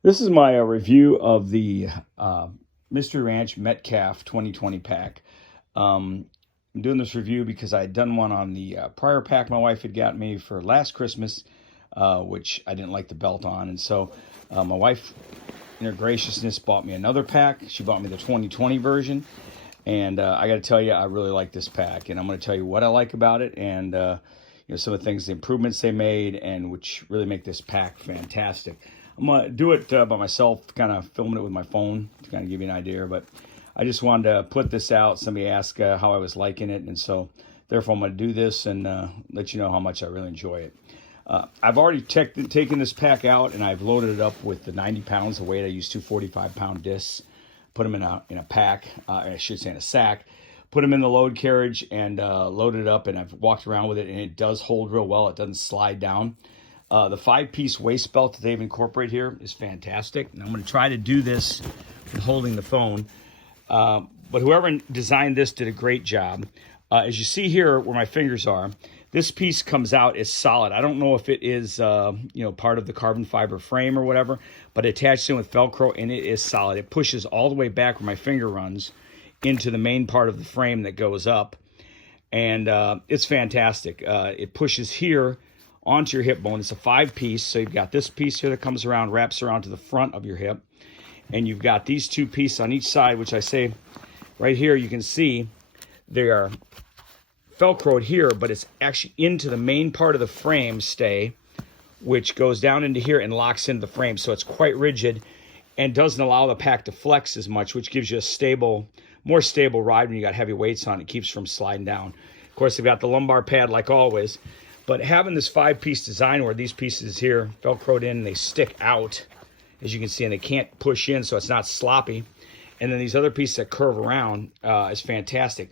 This is my review of the Mystery Ranch Metcalf 2020 pack. I'm doing this review because I had done one on the prior pack my wife had got me for last Christmas, which I didn't like the belt on. And so my wife, in her graciousness, bought me another pack. She bought me the 2020 version. And I got to tell you, I really like this pack. And I'm going to tell you what I like about it and some of the things, the improvements they made, and which really make this pack fantastic. I'm going to do it by myself, kind of filming it with my phone to kind of give you an idea. But I just wanted to put this out. Somebody asked how I was liking it. And so, therefore, I'm going to do this and let you know how much I really enjoy it. I've already taken this pack out, and I've loaded it up with the 90 pounds of weight. I use two 45-pound discs, put them in a pack, I should say in a sack, put them in the load carriage and loaded it up, and I've walked around with it, and it does hold real well. It doesn't slide down. The 5-piece waist belt that they've incorporated here is fantastic. And I'm going to try to do this with holding the phone. But whoever designed this did a great job. As you see here where my fingers are, this piece comes out as solid. I don't know if it is part of the carbon fiber frame or whatever, but attached in with Velcro, and it is solid. It pushes all the way back where my finger runs into the main part of the frame that goes up. And it's fantastic. It pushes here onto your hip bone. It's a 5-piece, so you've got this piece here that comes around, wraps around to the front of your hip, and you've got these two pieces on each side, which I say right here, you can see they are Velcroed here, but it's actually into the main part of the frame stay, which goes down into here and locks into the frame, so it's quite rigid and doesn't allow the pack to flex as much, which gives you a more stable ride when you got heavy weights on. It keeps from sliding down. Of course, they've got the lumbar pad like always. But having this 5-piece design where these pieces here Velcroed in and they stick out, as you can see, and they can't push in, so it's not sloppy. And then these other pieces that curve around is fantastic.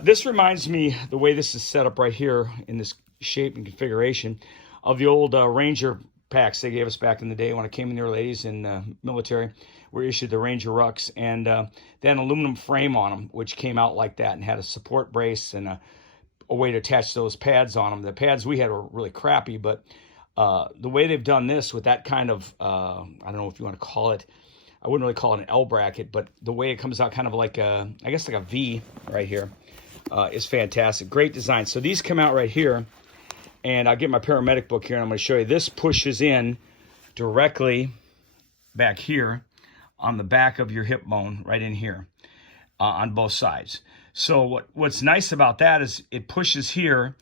This reminds me, the way this is set up right here in this shape and configuration, of the old Ranger packs they gave us back in the day when I came in the early 80s in the military. We issued the Ranger rucks, and they had an aluminum frame on them, which came out like that and had a support brace and a way to attach those pads on them. The pads we had were really crappy, but the way they've done this with that kind of, I don't know if you want to call it, I wouldn't really call it an L bracket, but the way it comes out kind of like I guess like a V right here, is fantastic. Great design. So these come out right here, and I'll get my paramedic book here, and I'm going to show you. This pushes in directly back here on the back of your hip bone, right in here, on both sides. So what's nice about that is it pushes here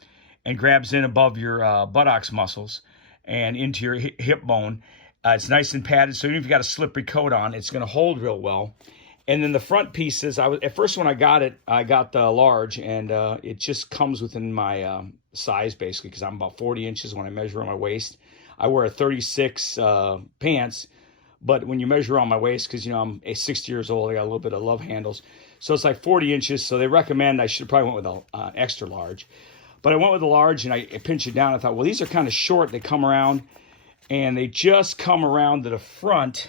and grabs in above your buttocks muscles and into your hip bone. It's nice and padded, so even if you got a slippery coat on, it's going to hold real well. And then the front pieces, at first when I got it, I got the large, and it just comes within my size basically, because I'm about 40 inches when I measure on my waist. I wear a 36 pants, but when you measure on my waist, because I'm 60 years old, I got a little bit of love handles. So it's like 40 inches, so they recommend I should probably went with an extra large. But I went with a large, and I pinched it down. I thought, well, these are kind of short. They come around, and they just come around to the front,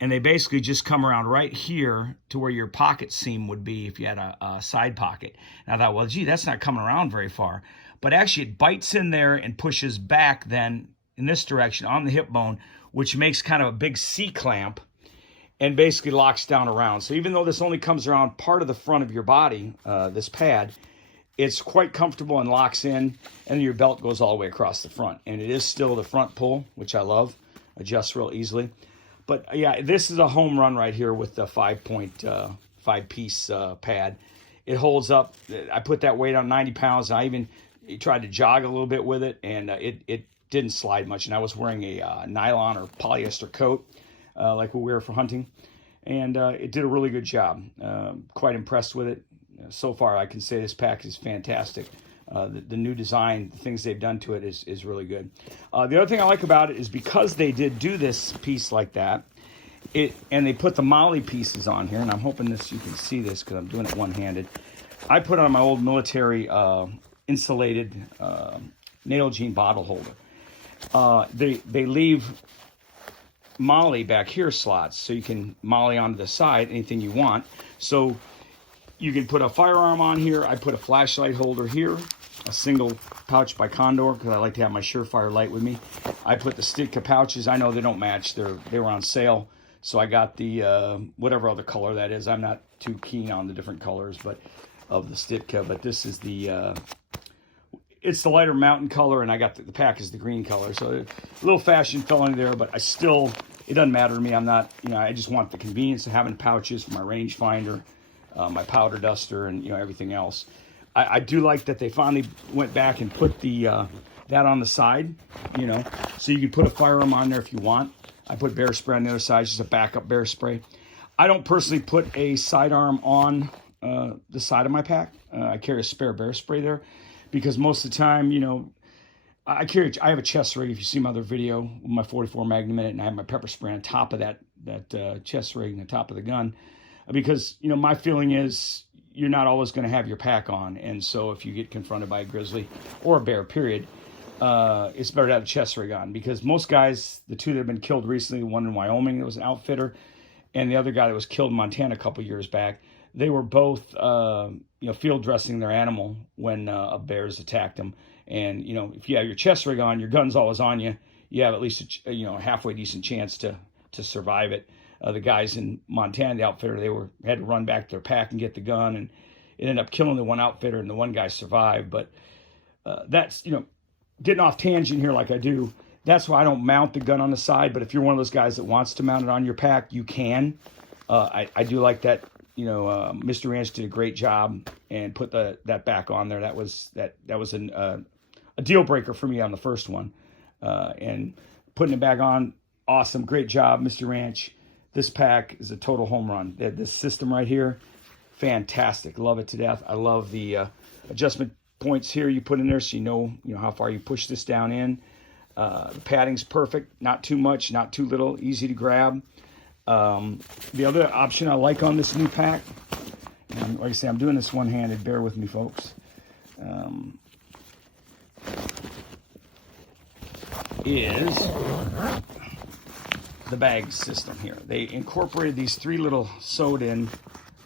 and they basically just come around right here to where your pocket seam would be if you had a side pocket. And I thought, well, gee, that's not coming around very far. But actually, it bites in there and pushes back then in this direction on the hip bone, which makes kind of a big C-clamp, and basically locks down around. So even though this only comes around part of the front of your body, this pad, it's quite comfortable and locks in, and your belt goes all the way across the front. And it is still the front pull, which I love, adjusts real easily. But yeah, this is a home run right here with the 5-piece pad. It holds up. I put that weight on 90 pounds, and I even tried to jog a little bit with it, and it didn't slide much. And I was wearing a nylon or polyester coat, like we wear for hunting, and it did a really good job. Quite impressed with it. So far, I can say this pack is fantastic. The new design, the things they've done to it is really good. The other thing I like about it is because they did do this piece like that, and they put the molly pieces on here, and I'm hoping you can see this because I'm doing it one-handed. I put on my old military insulated nail jean bottle holder. They leave molly back here slots, so you can molly onto the side anything you want. So you can put a firearm on here. I put a flashlight holder here. a single pouch by Condor because I like to have my Surefire light with me. I put the Stitka pouches. I know they don't match. They were on sale, so I got the whatever other color that is. I'm not too keen on the different colors, but of the Stitka. But this is the it's the lighter mountain color, and I got the pack is the green color. So a little fashion fell into there, but it doesn't matter to me. I'm not, I just want the convenience of having pouches for my rangefinder, my powder duster, and everything else. I do like that they finally went back and put the that on the side, so you can put a firearm on there if you want. I put bear spray on the other side, just a backup bear spray. I don't personally put a sidearm on the side of my pack. I carry a spare bear spray there because most of the time, I have a chest rig. If you see my other video with my 44 Magnum in it, and I have my pepper spray on top of that chest rig and the top of the gun, because my feeling is you're not always going to have your pack on, and so if you get confronted by a grizzly or a bear, period, it's better to have a chest rig on, because most guys, the two that have been killed recently, one in Wyoming that was an outfitter, and the other guy that was killed in Montana a couple years back, they were both field dressing their animal when a bear's attacked them. And if you have your chest rig on, your gun's always on you. You have at least a halfway decent chance to survive it. The guys in Montana, the outfitter, had to run back to their pack and get the gun, and it ended up killing the one outfitter, and the one guy survived. But that's getting off tangent here like I do. That's why I don't mount the gun on the side. But if you're one of those guys that wants to mount it on your pack, you can. I do like that. Mr. Ranch did a great job and put that back on there. That was a deal breaker for me on the first one, and putting it back on, awesome, great job, Mr. Ranch. This pack is a total home run. This system right here, fantastic, love it to death. I love the adjustment points here you put in there, so you know how far you push this down in. The padding's perfect, not too much, not too little, easy to grab. The other option I like on this new pack, and like I say, I'm doing this one-handed, bear with me, folks, is the bag system here. They incorporated these 3 little sewed-in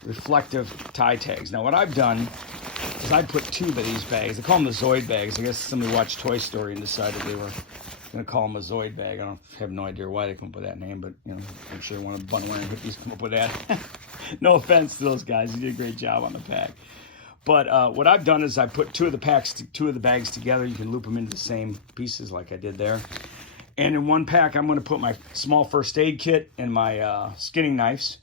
reflective tie tags. Now, what I've done is I put 2 of these bags. They call them the Zoid bags. I guess somebody watched Toy Story and decided they were going to call them a Zoid bag. I have no idea why they come up with that name, but I'm sure one of the Bunny hippies come up with that. No offense to those guys, they did a great job on the pack. But what I've done is I put 2 of the bags together. You can loop them into the same pieces like I did there. And in one pack, I'm going to put my small first aid kit and my skinning knives.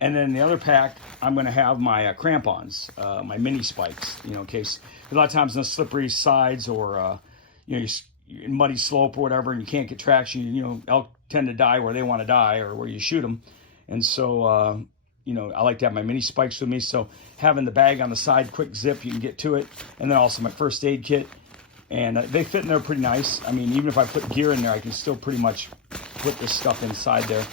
And then in the other pack, I'm going to have my crampons, my mini spikes, in case. A lot of times on the slippery sides or in muddy slope or whatever, and you can't get traction, elk tend to die where they want to die or where you shoot them. And so, I like to have my mini spikes with me. So having the bag on the side, quick zip, you can get to it. And then also my first aid kit. And they fit in there pretty nice. I mean, even if I put gear in there, I can still pretty much put this stuff inside there.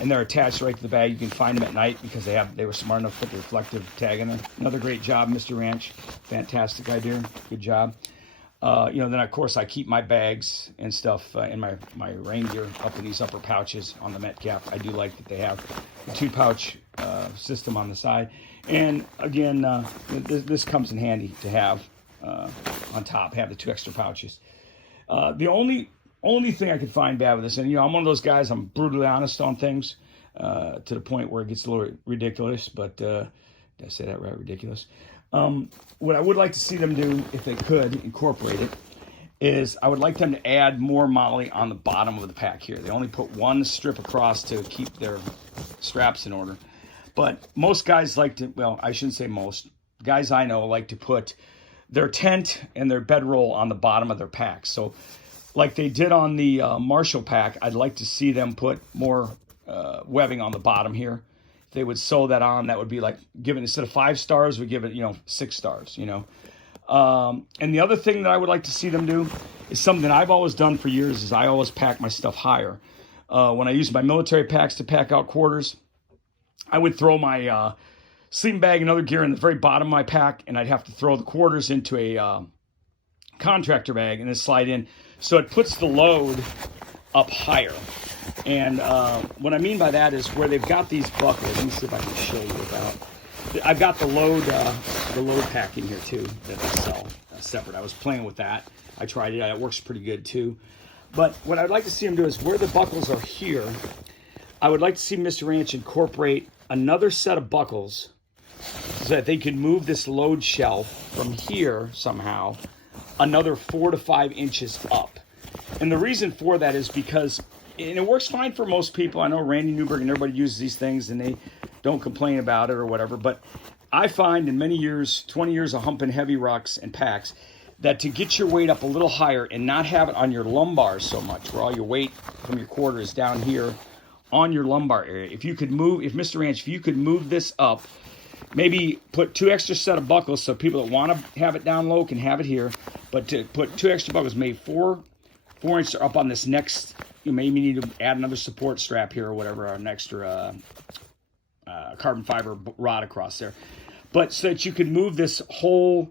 And they're attached right to the bag. You can find them at night because they were smart enough to put the reflective tag in there. Another great job, Mr. Ranch. Fantastic idea. Good job. Then of course I keep my bags and stuff in my rain gear up in these upper pouches on the Metcalf. I do like that they have a 2-pouch system on the side. And again, this comes in handy to have on top, have the 2 extra pouches. The only thing I could find bad with this, and I'm one of those guys, I'm brutally honest on things to the point where it gets a little ridiculous, but did I say that right, ridiculous? What I would like to see them do, if they could incorporate it, is I would like them to add more moly on the bottom of the pack here. They only put 1 strip across to keep their straps in order. But most guys like to, well, I shouldn't say most, guys I know like to put their tent and their bedroll on the bottom of their pack. So like they did on the Marshall pack, I'd like to see them put more webbing on the bottom here. If they would sew that on, that would be like giving, instead of 5 stars, we give it 6 stars. And the other thing that I would like to see them do is something I've always done for years, is I always pack my stuff higher. When I use my military packs to pack out quarters, I would throw my sleeping bag and other gear in the very bottom of my pack, and I'd have to throw the quarters into a contractor bag and then slide in. So it puts the load up higher. And what I mean by that is where they've got these buckles. Let me see if I can show you about. I've got the load pack in here too that I sell. separate. I was playing with that. I tried it. It works pretty good too. But what I'd like to see him do is where the buckles are here, I would like to see Mr. Ranch incorporate another set of buckles so that they can move this load shelf from here somehow another 4 to 5 inches up. And the reason for that is because, and it works fine for most people. I know Randy Newberg and everybody uses these things and they don't complain about it or whatever. But I find in many years, 20 years of humping heavy rucks and packs, that to get your weight up a little higher and not have it on your lumbar so much, where all your weight from your quarter is down here on your lumbar area. If you could move, if Mr. Ranch, if you could move this up, maybe put 2 extra set of buckles so people that want to have it down low can have it here, but to put 2 extra buckles, maybe 4 inches up on this next, you maybe need to add another support strap here or whatever, or an extra carbon fiber rod across there. But so that you can move this whole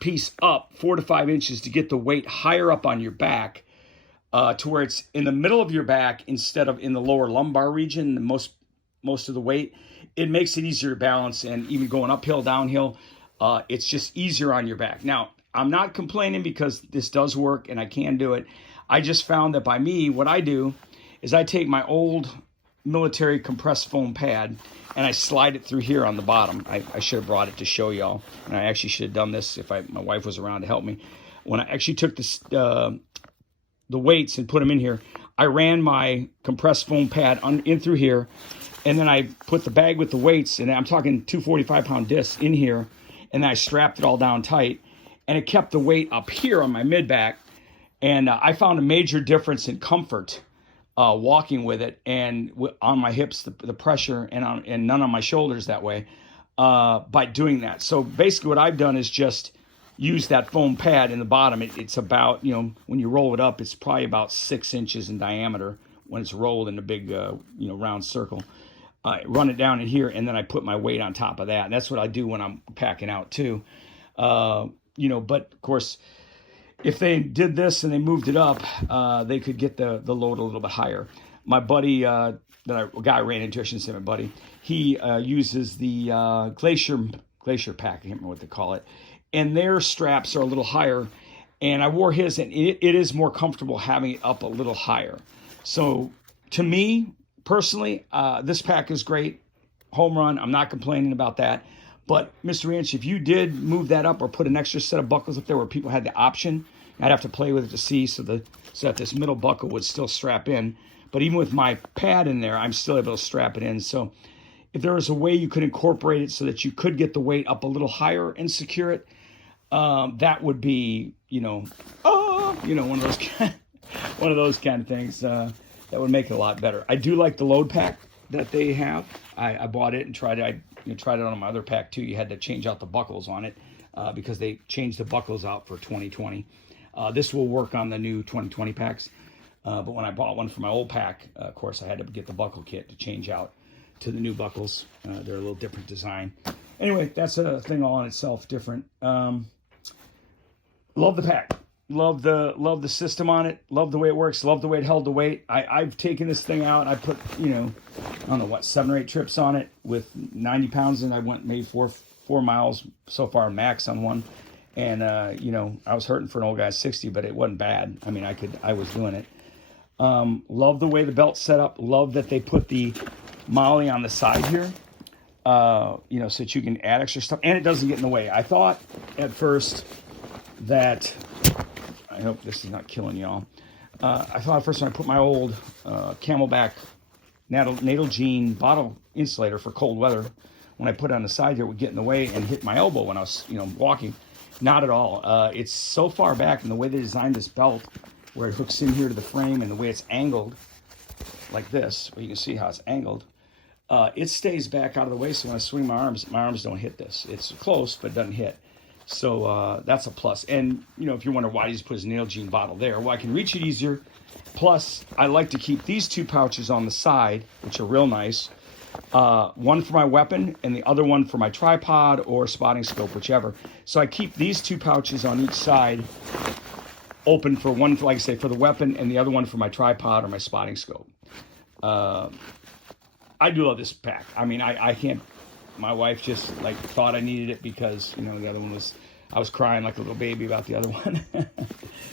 piece up 4 to 5 inches to get the weight higher up on your back, to where it's in the middle of your back instead of in the lower lumbar region, most of the weight. It makes it easier to balance, and even going uphill, downhill, it's just easier on your back. Now, I'm not complaining because this does work and I can do it. I just found that by me, what I do is I take my old military compressed foam pad and I slide it through here on the bottom. I should have brought it to show y'all, and I actually should have done this if my wife was around to help me. When I actually took this, the weights and put them in here, I ran my compressed foam pad in through here, and then I put the bag with the weights, and I'm talking 2 45-pound discs in here, and then I strapped it all down tight, and it kept the weight up here on my mid-back, and I found a major difference in comfort walking with it, and on my hips, the pressure, and none on my shoulders that way, by doing that. So basically what I've done is just use that foam pad in the bottom. It's about, when you roll it up, it's probably about 6 inches in diameter when it's rolled in a big, round circle. Run it down in here, and then I put my weight on top of that. And that's what I do when I'm packing out too. But of course, if they did this and they moved it up, they could get the load a little bit higher. My buddy, a guy I ran into, I shouldn't say my buddy, he uses the Glacier pack, I can't remember what they call it, and their straps are a little higher, and I wore his, and it is more comfortable having it up a little higher. So to me, personally, this pack is great. Home run. I'm not complaining about that. But Mr. Ranch, if you did move that up or put an extra set of buckles up there where people had the option, I'd have to play with it to see so that this middle buckle would still strap in. But even with my pad in there, I'm still able to strap it in. So if there was a way you could incorporate it so that you could get the weight up a little higher and secure it, that would be, one of those kind of things that would make it a lot better. I do like the load pack that they have. I bought it and tried it. I tried it on my other pack too. You had to change out the buckles on it because they changed the buckles out for 2020. This will work on the new 2020 packs. But when I bought one for my old pack, of course, I had to get the buckle kit to change out to the new buckles. They're a little different design. Anyway, that's a thing all in itself, different. Love the pack. Love the system on it. Love the way it works. Love the way it held the weight. I've taken this thing out. I put, I don't know what, 7 or 8 trips on it with 90 pounds, and I went maybe 4 miles so far max on one. And, I was hurting for an old guy 60, but it wasn't bad. I mean, I was doing it. Love the way the belt's set up. Love that they put the Molly on the side here, so that you can add extra stuff, and it doesn't get in the way. I thought at first that, I hope this is not killing y'all. I thought at first when I put my old Camelback natal jean bottle insulator for cold weather, when I put it on the side here, it would get in the way and hit my elbow when I was, walking. Not at all. It's so far back, and the way they designed this belt, where it hooks in here to the frame, and the way it's angled, like this, where you can see how it's angled, it stays back out of the way, so when I swing my arms don't hit this. It's close, but it doesn't hit. So that's a plus. And, if you wonder why he just put his nail jean bottle there, well, I can reach it easier. Plus, I like to keep these 2 pouches on the side, which are real nice. One for my weapon and the other one for my tripod or spotting scope, whichever. So I keep these 2 pouches on each side open for one, like I say, for the weapon, and the other one for my tripod or my spotting scope. I do love this pack. I mean, I can't. My wife just thought I needed it because the other one was I was crying like a little baby about the other one.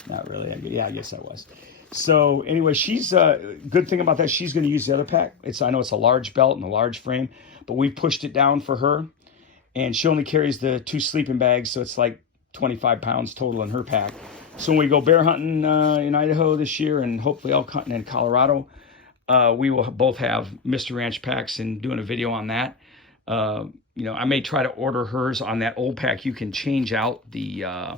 Not really. Yeah, I guess I was. So anyway, she's good thing about that. She's going to use the other pack. I know it's a large belt and a large frame, but we pushed it down for her, and she only carries the 2 sleeping bags, so it's like 25 pounds total in her pack. So when we go bear hunting in Idaho this year, and hopefully elk hunting in Colorado, we will both have Mr. Ranch packs and doing a video on that. I may try to order hers on that old pack. You can change out the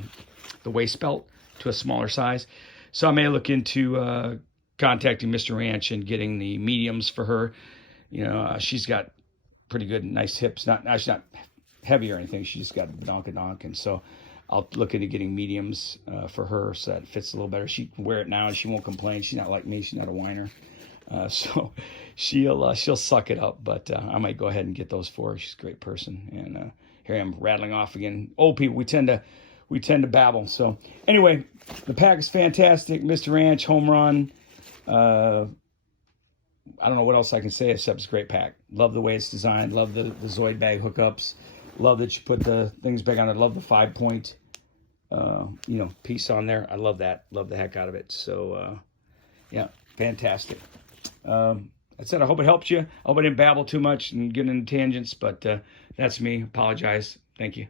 waist belt to a smaller size. So I may look into contacting Mr. Ranch and getting the mediums for her. She's got pretty good, nice hips. She's not heavy or anything. She's just got donk, and so I'll look into getting mediums for her so that it fits a little better. She can wear it now and she won't complain. She's not like me. She's not a whiner. So she'll suck it up, but I might go ahead and get those for her. She's a great person. And here I am rattling off again. Old people, we tend to babble. So anyway, the pack is fantastic. Mr. Ranch, home run. I don't know what else I can say except it's a great pack. Love the way it's designed. Love the Zoid bag hookups. Love that you put the things back on it. Love the 5-point, piece on there. I love that. Love the heck out of it. So, yeah, fantastic. That's it. I hope it helped you. I hope I didn't babble too much and get into tangents, but that's me. Apologize. Thank you.